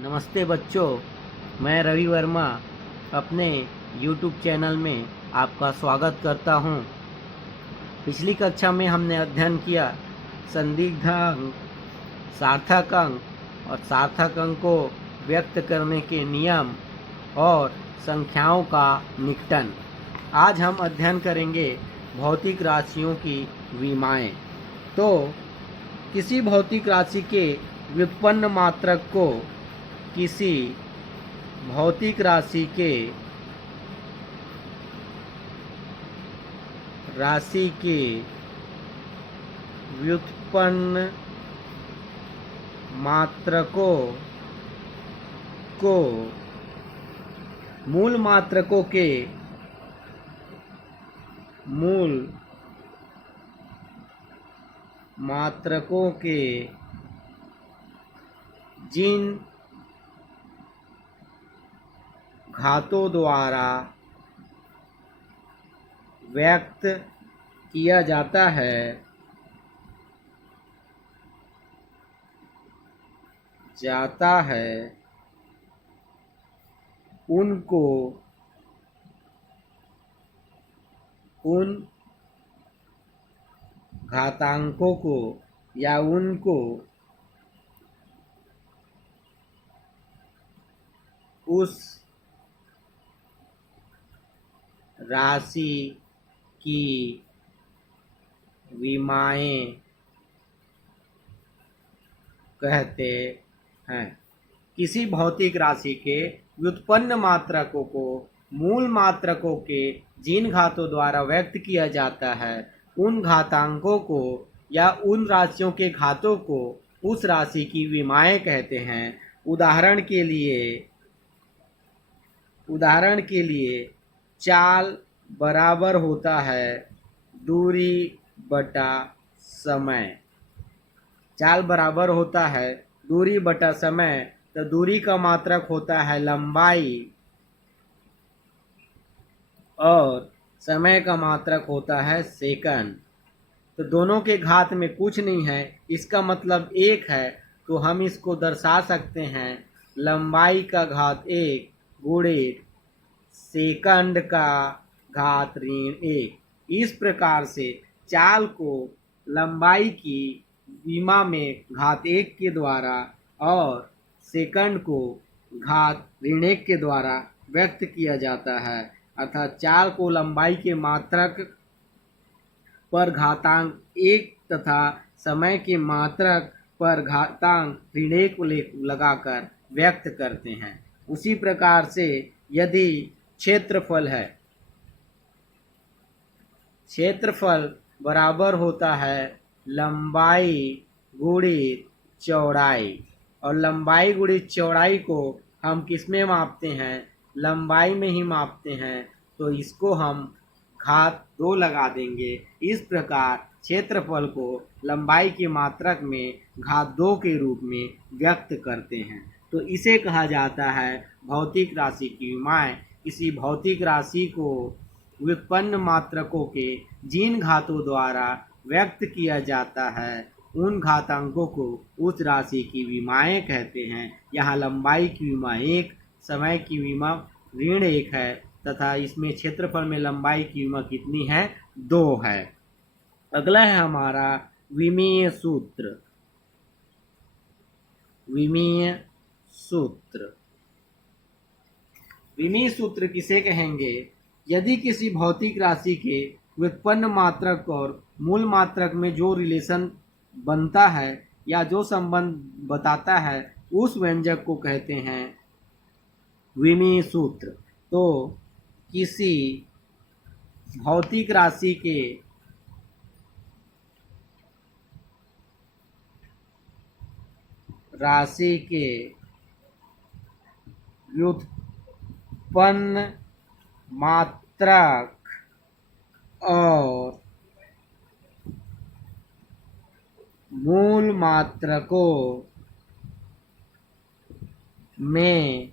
नमस्ते बच्चों, मैं रवि वर्मा अपने YouTube चैनल में आपका स्वागत करता हूं। पिछली कक्षा में हमने अध्ययन किया संदिग्ध अंक, सार्थक अंक और सार्थक अंक को व्यक्त करने के नियम और संख्याओं का निकटन। आज हम अध्ययन करेंगे भौतिक राशियों की विमाएं। तो किसी भौतिक राशि के व्युत्पन्न मात्रक को किसी भौतिक राशि के व्युत्पन्न मात्रकों को मूल मात्रकों के जिन घातों द्वारा व्यक्त किया जाता है उनको उन घातांकों को या उनको उस राशि की विमाएं कहते हैं। किसी भौतिक राशि के व्युत्पन्न मात्रकों को मूल मात्रकों के जिन घातों द्वारा व्यक्त किया जाता है उन घातांकों को या उन राशियों के घातों को उस राशि की विमाएं कहते हैं। उदाहरण के लिए चाल बराबर होता है दूरी बटा समय। चाल बराबर होता है दूरी बटा समय, तो दूरी का मात्रक होता है लंबाई और समय का मात्रक होता है सेकंड। तो दोनों के घात में कुछ नहीं है, इसका मतलब एक है, तो हम इसको दर्शा सकते हैं लंबाई का घात 1 गुणे सेकंड का घात ऋण 1। इस प्रकार से चाल को लंबाई की विमा में घात 1 के द्वारा और सेकंड को घात ऋण 1 के द्वारा व्यक्त किया जाता है। अर्थात चाल को लंबाई के मात्रक पर घातांक 1 तथा समय के मात्रक पर घातांक ऋण 1 लगाकर व्यक्त करते हैं। उसी प्रकार से यदि क्षेत्रफल बराबर होता है लंबाई गुणित चौड़ाई, और लंबाई गुणित चौड़ाई को हम किस में मापते हैं? लंबाई में ही मापते हैं, तो इसको हम घात 2 लगा देंगे। इस प्रकार क्षेत्रफल को लंबाई के मात्रक में घात 2 के रूप में व्यक्त करते हैं। तो इसे कहा जाता है भौतिक राशि की विमाएं। किसी भौतिक राशि को व्युत्पन्न मात्रकों के जिन घातों द्वारा व्यक्त किया जाता है उन घातांकों को उस राशि की विमाएं कहते हैं। यहाँ लंबाई की विमा 1, समय की विमा ऋण 1 है तथा इसमें क्षेत्रफल में लंबाई की विमा कितनी है? 2 है। अगला है हमारा विमीय सूत्र। विमीय सूत्र किसे कहेंगे? यदि किसी भौतिक राशि के व्युत्पन्न मात्रक और मूल मात्रक में जो रिलेशन बनता है या जो संबंध बताता है उस व्यंजक को कहते हैं विमीय सूत्र। तो किसी भौतिक राशि के व्युत्पन्न मात्रक और मूल मात्रकों में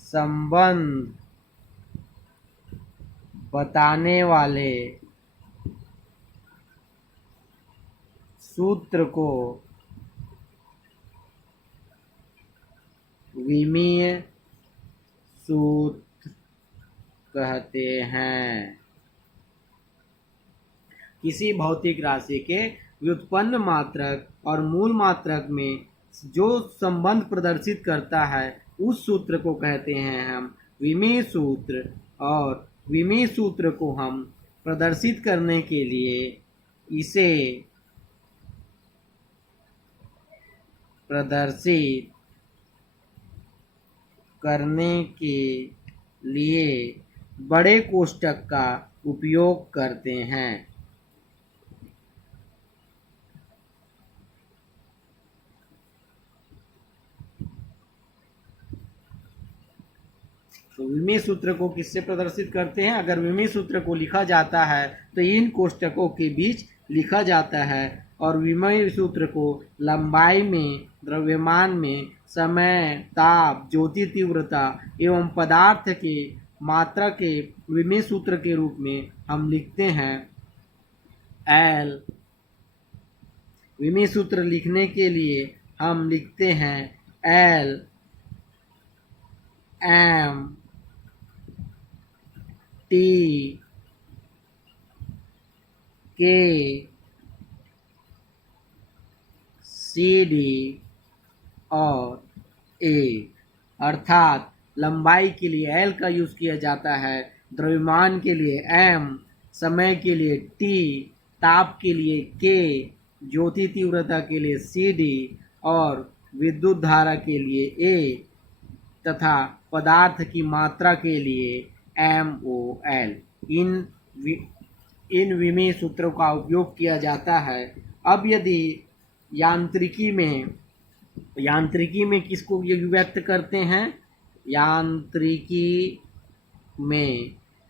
संबंध बताने वाले सूत्र को विमीय सूत्र कहते हैं। किसी भौतिक राशि के व्युत्पन्न मात्रक और मूल मात्रक में जो संबंध प्रदर्शित करता है उस सूत्र को कहते हैं हम विमीय सूत्र। और विमीय सूत्र को हम प्रदर्शित करने के लिए इसे प्रदर्शित करने के लिए बड़े कोष्ठक का उपयोग करते हैं। तो विमीय सूत्र को किससे प्रदर्शित करते हैं? अगर विमीय सूत्र को लिखा जाता है तो इन कोष्ठकों के बीच लिखा जाता है। और विमीय सूत्र को लंबाई में, द्रव्यमान में, समय, ताप, ज्योति तीव्रता एवं पदार्थ के मात्रा के विमीय सूत्र के रूप में हम लिखते हैं एल। विमीय सूत्र लिखने के लिए हम लिखते हैं एल एम टी के सी डी और ए। अर्थात लंबाई के लिए एल का यूज किया जाता है, द्रव्यमान के लिए एम, समय के लिए टी, ताप के लिए के, ज्योति तीव्रता के लिए सी डी और विद्युत धारा के लिए ए तथा पदार्थ की मात्रा के लिए एम ओ एल। इन विमीय सूत्रों का उपयोग किया जाता है। अब यदि यांत्रिकी में किसको व्यक्त करते हैं?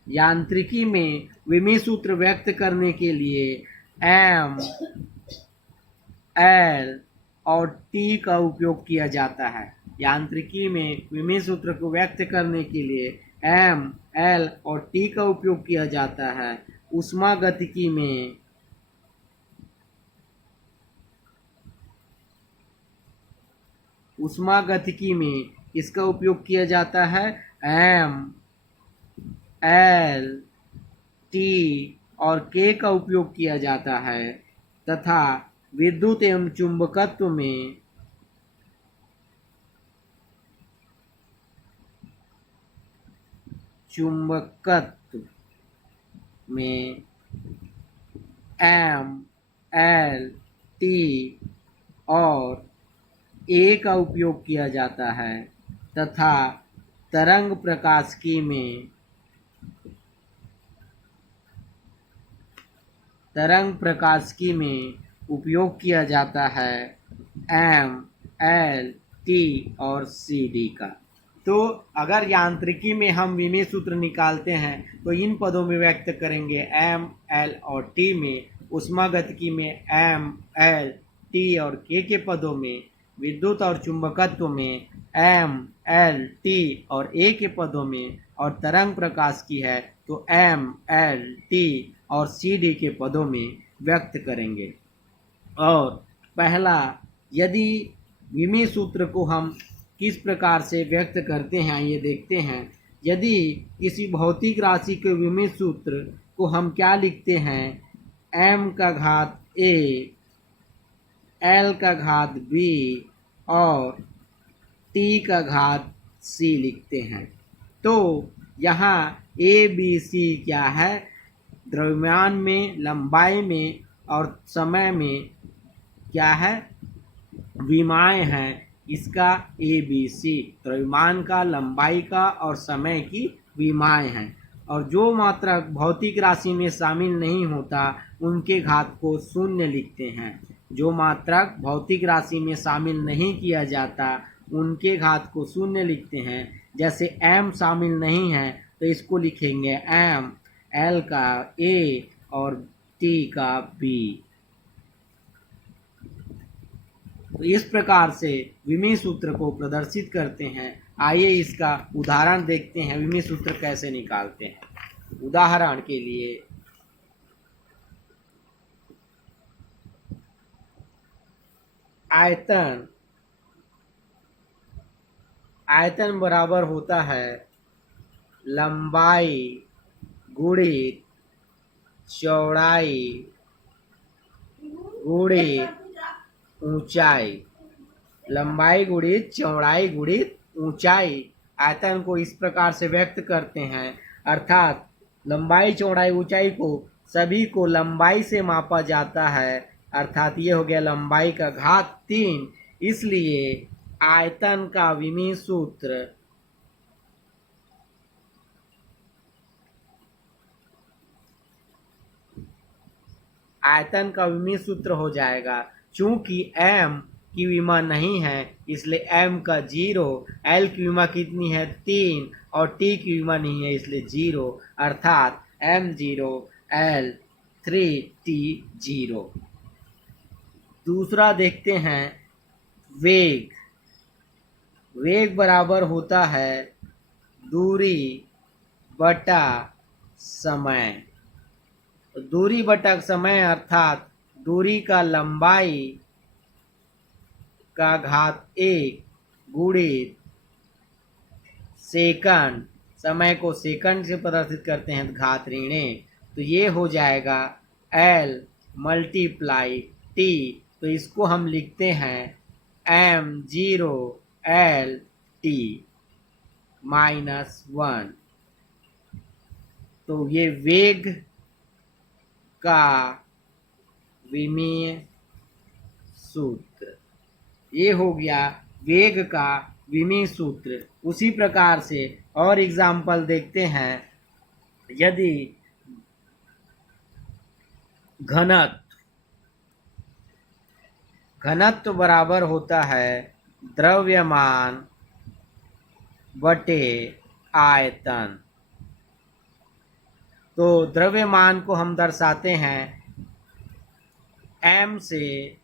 यांत्रिकी में विमीय सूत्र व्यक्त करने के लिए एम, एल और टी का उपयोग किया जाता है। यांत्रिकी में विमीय सूत्र को व्यक्त करने के लिए एम, एल और टी का उपयोग किया जाता है। ऊष्मागतिकी में इसका उपयोग किया जाता है एम, एल, टी और के का उपयोग किया जाता है। तथा विद्युत एवं चुंबकत्व में एम, एल, टी और ए का उपयोग किया जाता है। तथा तरंग प्रकाशिकी में उपयोग किया जाता है एम, एल, टी और सी डी का। तो अगर यांत्रिकी में हम विमीय सूत्र निकालते हैं तो इन पदों में व्यक्त करेंगे एम, एल और टी में। ऊष्मागतिकी में एम, एल, टी और के पदों में। विद्युत और चुंबकत्व में एम, एल, टी और ए के पदों में। और तरंग प्रकाश की है तो एम, एल, टी और सी डी के पदों में व्यक्त करेंगे। और पहला, यदि विमीय सूत्र को हम किस प्रकार से व्यक्त करते हैं ये देखते हैं। यदि किसी भौतिक राशि के विमीय सूत्र को हम क्या लिखते हैं? m का घात a, l का घात b और t का घात c लिखते हैं। तो यहाँ a, b, c क्या है? द्रव्यमान में, लंबाई में और समय में क्या है? विमाएँ हैं। इसका ए बी सी द्रव्यमान का, लंबाई का और समय की विमाएँ हैं। और जो मात्रक भौतिक राशि में शामिल नहीं होता उनके घात को शून्य लिखते हैं। जो मात्रक भौतिक राशि में शामिल नहीं किया जाता उनके घात को शून्य लिखते हैं। जैसे m शामिल नहीं है तो इसको लिखेंगे m, l का a और t का b। तो इस प्रकार से विमीय सूत्र को प्रदर्शित करते हैं। आइए इसका उदाहरण देखते हैं विमीय सूत्र कैसे निकालते हैं। उदाहरण के लिए आयतन बराबर होता है लंबाई गुणित चौड़ाई गुणित ऊंचाई। लंबाई गुणित चौड़ाई गुणित ऊंचाई। आयतन को इस प्रकार से व्यक्त करते हैं, अर्थात लंबाई चौड़ाई ऊंचाई को सभी को लंबाई से मापा जाता है, अर्थात ये हो गया लंबाई का घात 3। इसलिए आयतन का विमीय सूत्र हो जाएगा। चूंकि m की विमा नहीं है इसलिए m का 0, l की विमा कितनी है 3 और t की विमा नहीं है इसलिए 0, अर्थात m0 l 3t 0। दूसरा देखते हैं वेग। वेग बराबर होता है दूरी बटा समय। दूरी बटा समय अर्थात दूरी का लंबाई का घात 1 गुणित सेकंड। समय को सेकंड से प्रदर्शित करते हैं घात ऋण 1, तो ये हो जाएगा L मल्टीप्लाई T। तो इसको हम लिखते हैं m0 L T -1। तो ये वेग का विमीय सूत्र, ये हो गया वेग का विमीय सूत्र। उसी प्रकार से और एग्जाम्पल देखते हैं। यदि घनत्व बराबर होता है द्रव्यमान बटे आयतन, तो द्रव्यमान को हम दर्शाते हैं m से,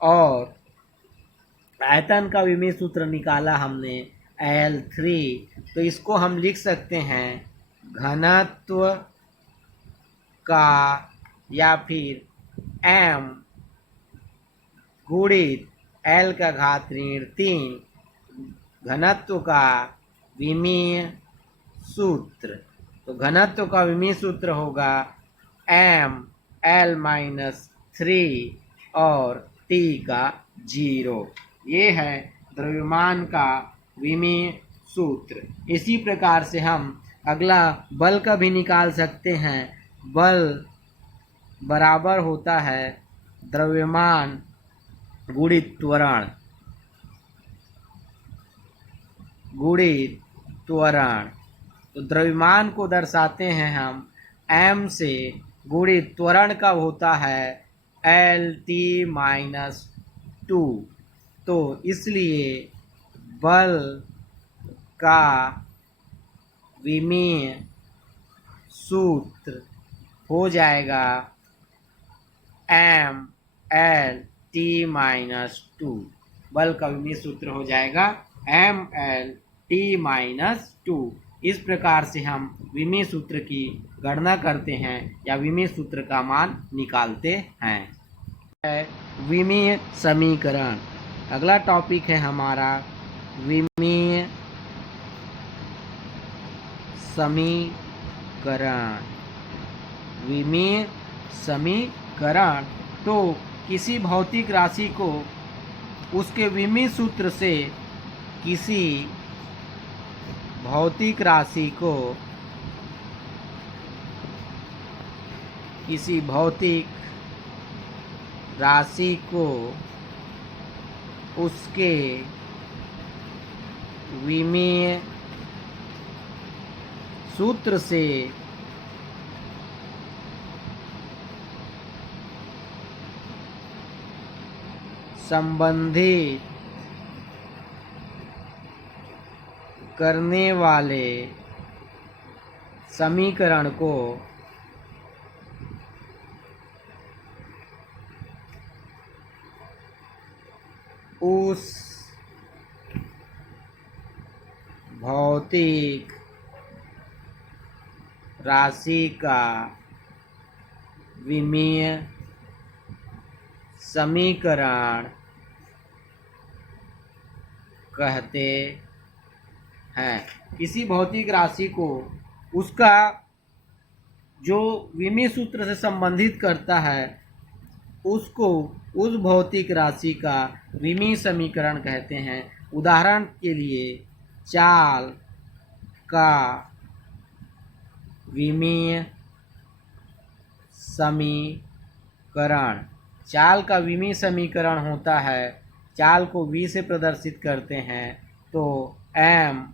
और आयतन का विमीय सूत्र निकाला हमने L3, तो इसको हम लिख सकते हैं घनत्व का या फिर m गुणित L का घात ऋण 3 घनत्व का विमीय सूत्र। तो घनत्व का विमीय सूत्र होगा m L -3 और t का 0। ये है द्रव्यमान का विमीय सूत्र। इसी प्रकार से हम अगला बल का भी निकाल सकते हैं। बल बराबर होता है द्रव्यमान गुणित त्वरण तो द्रव्यमान को दर्शाते हैं हम m से, गुणित त्वरण का होता है LT -2। तो इसलिए बल का विमीय सूत्र हो जाएगा MLT -2। बल का विमीय सूत्र हो जाएगा MLT -2। इस प्रकार से हम विमीय सूत्र की गणना करते हैं या विमीय सूत्र का मान निकालते हैं। विमीय समीकरण। अगला टॉपिक है हमारा विमीय समीकरण। विमीय समीकरण तो किसी भौतिक राशि को उसके विमीय सूत्र से किसी भौतिक राशि को उसके विमीय सूत्र से संबंधित करने वाले समीकरण को उस भौतिक राशि का विमीय समीकरण कहते हैं। किसी भौतिक राशि को उसका जो विमीय सूत्र से संबंधित करता है उसको उस भौतिक राशि का विमीय समीकरण कहते हैं। उदाहरण के लिए चाल का विमीय समीकरण, चाल का विमीय समीकरण होता है, चाल को v से प्रदर्शित करते हैं तो m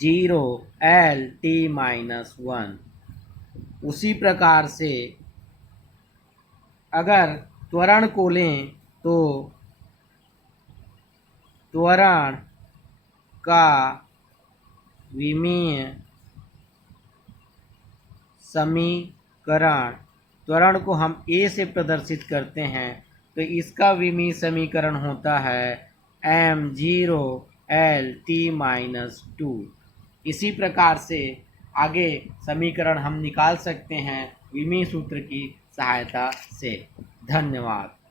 0 l t-1। उसी प्रकार से अगर त्वरण को लें तो त्वरण का विमीय समीकरण, त्वरण को हम a से प्रदर्शित करते हैं तो इसका विमीय समीकरण होता है m0 l t-2। इसी प्रकार से आगे समीकरण हम निकाल सकते हैं विमीय सूत्र की सहायता से। धन्यवाद।